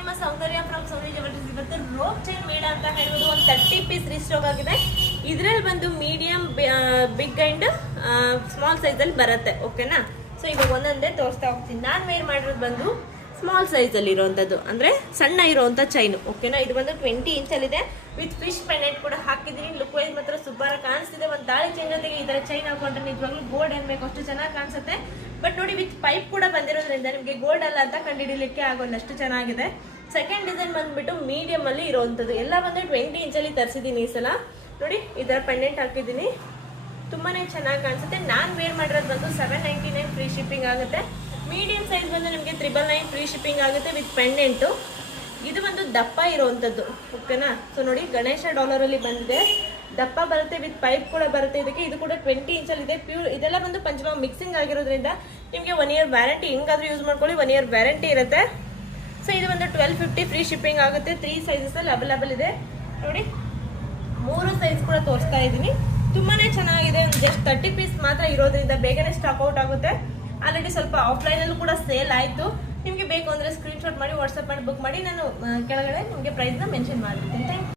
ನಿಮ್ಮ ಸೌಂದರ್ಯ from Soundarya jewelleries. ಇವತ್ತು rope chain ಮೇಳ ಅಂತ ಹೇಳ್ಬೋದು ಒಂದು 30 ಪೀಸ್ ರೀಸ್ಟಾಕ್ ಆಗಿದೆ. ಇದರಲ್ಲಿ ಬಂದು ಮೀಡಿಯಂ, ಬಿಗ್ ಅಂಡ್ ಸ್ಮಾಲ್ ಸೈಜಲ್ಲಿ ಬರುತ್ತೆ. ಓಕೆನಾ? ಸೊ ಈಗ ಒಂದೊಂದೇ ತೋರಿಸ್ತಾ ಹೋಗ್ತೀನಿ. ನಾನು ವೇರ್ ಮಾಡಿರೋದು ಬಂದು ಸ್ಮಾಲ್ ಸೈಜಲ್ಲಿ ಇರೋವಂಥದ್ದು, ಅಂದರೆ ಸಣ್ಣ ಇರೋವಂಥ ಚೈನು. ಓಕೆನಾ? ಇದು ಬಂದು 20 ಇಂಚಲ್ಲಿದೆ ವಿತ್ ಫಿಶ್ ಪೆಂಡೆಂಟ್ ಕೂಡ ಹಾಕಿದ್ದೀನಿ. ಲುಕ್ ವೈಸ್ ಮಾತ್ರ ಸೂಪರ್ ಕಾಣಿಸ್ತಿದೆ. ಒಂದು ತಾಳಿ ಚೈನ್ ಜೊತೆಗೆ ಈ ಥರ ಚೈನ್ ಹಾಕೊಂಡ್ರೆ ನಿಜವಾಗ್ಲೂ ಗೋಲ್ಡ್ ಅನ್ಬೇಕು, ಅಷ್ಟು ಚೆನ್ನಾಗಿ ಕಾಣಿಸುತ್ತೆ. ಬಟ್ ನೋಡಿ, ವಿತ್ ಪೈಪ್ ಕೂಡ ಬಂದಿರೋದ್ರಿಂದ ನಿಮಗೆ ಗೋಲ್ಡ್ ಅಲ್ಲ ಅಂತ ಕಂಡುಹಿಡಿಯಲಿಕ್ಕೆ ಆಗೋಲ್ಲ, ಅಷ್ಟು ಚೆನ್ನಾಗಿದೆ. ಸೆಕೆಂಡ್ ಡಿಸೈನ್ ಬಂದ್ಬಿಟ್ಟು ಮೀಡಿಯಮ್ ಅಲ್ಲಿ ಇರೋವಂಥದ್ದು. ಎಲ್ಲ ಬಂದು 20 ಇಂಚಲ್ಲಿ ತರಿಸಿದ್ದೀನಿ ಈ ಸಲ. ನೋಡಿ, ಈ ಥರ ಪೆಂಡೆಂಟ್ ಹಾಕಿದ್ದೀನಿ, ತುಂಬಾನೇ ಚೆನ್ನಾಗಿ ಕಾಣಿಸುತ್ತೆ. ನಾನು ವೇರ್ ಮಾಡಿರೋದು ಬಂದು 799 ಫ್ರೀ ಶಿಪ್ಪಿಂಗ್ ಆಗುತ್ತೆ. ಮೀಡಿಯಂ ಸೈಜ್ ಬಂದು ನಿಮಗೆ 999 ಫ್ರೀ ಶಿಪ್ಪಿಂಗ್ ಆಗುತ್ತೆ ವಿತ್ ಪೆಂಡೆಂಟು. ಇದು ಒಂದು ದಪ್ಪ ಇರೋವಂಥದ್ದು. ಓಕೆನಾ? ಸೊ ನೋಡಿ, ಗಣೇಶ ಡಾಲರಲ್ಲಿ ಬಂದಿದೆ, ದಪ್ಪ ಬರುತ್ತೆ, ವಿತ್ ಪೈಪ್ ಕೂಡ ಬರುತ್ತೆ ಇದಕ್ಕೆ. ಇದು ಕೂಡ 20 ಇಂಚಲ್ಲಿದೆ ಪ್ಯೂರ್. ಇದೆಲ್ಲ ಬಂದು ಪಂಚಮ ಮಿಕ್ಸಿಂಗ್ ಆಗಿರೋದ್ರಿಂದ ನಿಮಗೆ 1 ಇಯರ್ ವ್ಯಾರಂಟಿ, ಹೆಂಗಾದ್ರೂ ಯೂಸ್ ಮಾಡ್ಕೊಳ್ಳಿ, 1 ಇಯರ್ ವ್ಯಾರಂಟಿ ಇರುತ್ತೆ. ಸೊ ಇದು ಒಂದು 1250 ಫ್ರೀ ಶಿಪ್ಪಿಂಗ್ ಆಗುತ್ತೆ. 3 ಸೈಜಸಲ್ಲಿ ಅವೈಲಬಲ್ ಇದೆ. ನೋಡಿ, 3 ಸೈಜ್ ಕೂಡ ತೋರಿಸ್ತಾ ಇದ್ದೀನಿ. ತುಂಬಾನೇ ಚೆನ್ನಾಗಿದೆ. ಒಂದು ಜಸ್ಟ್ 30 ಪೀಸ್ ಮಾತ್ರ ಇರೋದ್ರಿಂದ ಬೇಗನೆ ಸ್ಟಾಕ್ ಔಟ್ ಆಗುತ್ತೆ. ಆಲ್ರೆಡಿ ಸ್ವಲ್ಪ ಆಫ್ಲೈನಲ್ಲೂ ಕೂಡ ಸೇಲ್ ಆಯಿತು. ನಿಮಗೆ ಬೇಕು ಅಂದರೆ ಸ್ಕ್ರೀನ್ಶಾಟ್ ಮಾಡಿ ವಾಟ್ಸಪ್ ಮಾಡಿ ಬುಕ್ ಮಾಡಿ. ನಾನು ಕೆಳಗಡೆ ನಿಮಗೆ ಪ್ರೈಸ್ನ ಮೆನ್ಷನ್ ಮಾಡಿರ್ತೀನಿ. Thank you.